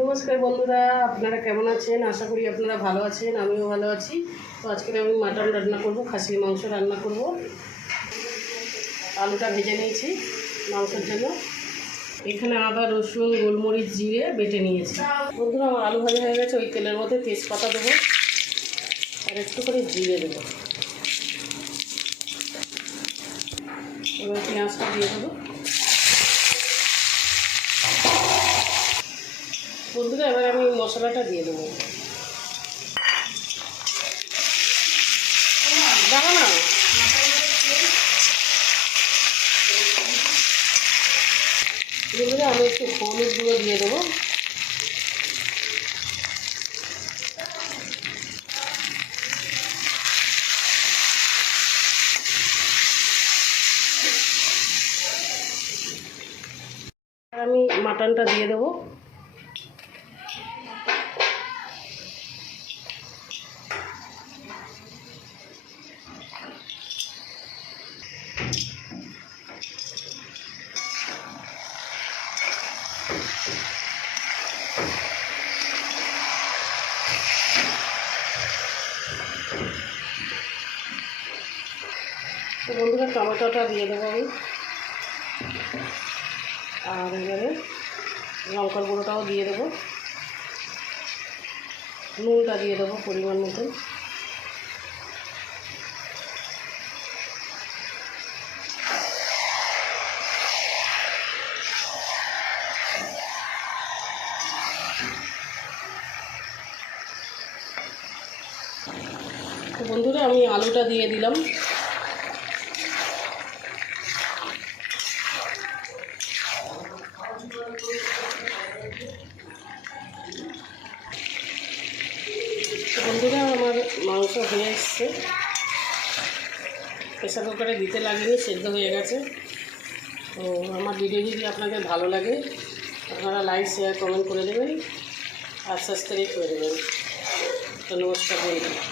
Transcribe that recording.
নমস্কার বন্ধুরা, আপনারা কেমন আছেন? আশা করি আপনারা ভালো আছেন, আমিও ভালো আছি। তো আজকে আমি মাটন রান্না করব, খাসির মাংস রান্না করব। আলুটা ভেজে নিয়েছি মাংসের জন্য। এখানে আদা, রসুন, গোলমরিচ, জিরে বেটে নিয়েছি। বন্ধুরা, আমার আলু ভাজা হয়ে গেছে। ওই তেলের মধ্যে তেজপাতা দেবো আর একটু করে জিরে দেবো। এবার পেঁয়াজটা দিয়ে দেবো। বন্ধুরা, এবার আমি মশলাটা দিয়ে দেবো। দাঁড়া না, বন্ধুরা আমি একটু হলুদ গুঁড়ো দিয়ে দেবো। আর আমি মাটনটা দিয়ে দেবো। তো বন্ধুরা, টমেটোটা দিয়ে দেবো আমি। আর এবারে লঙ্কার গুঁড়োটাও দিয়ে দেবো, নুনটা দিয়ে দেবো পরিমাণ মতন। তো বন্ধুরা, আমি আলুটা দিয়ে দিলাম। তো বন্ধুরা, আমার মাংস হয়ে এসছে, প্রেসার কুকারে দিতে লাগেনি, সেদ্ধ হয়ে গেছে। তো আমার ভিডিও যদি আপনাদের ভালো লাগে, আপনারা লাইক, শেয়ার, কমেন্ট করে দেবেন আর সাবস্ক্রাইব করে দেবেন। তো নমস্কার বন্ধুরা।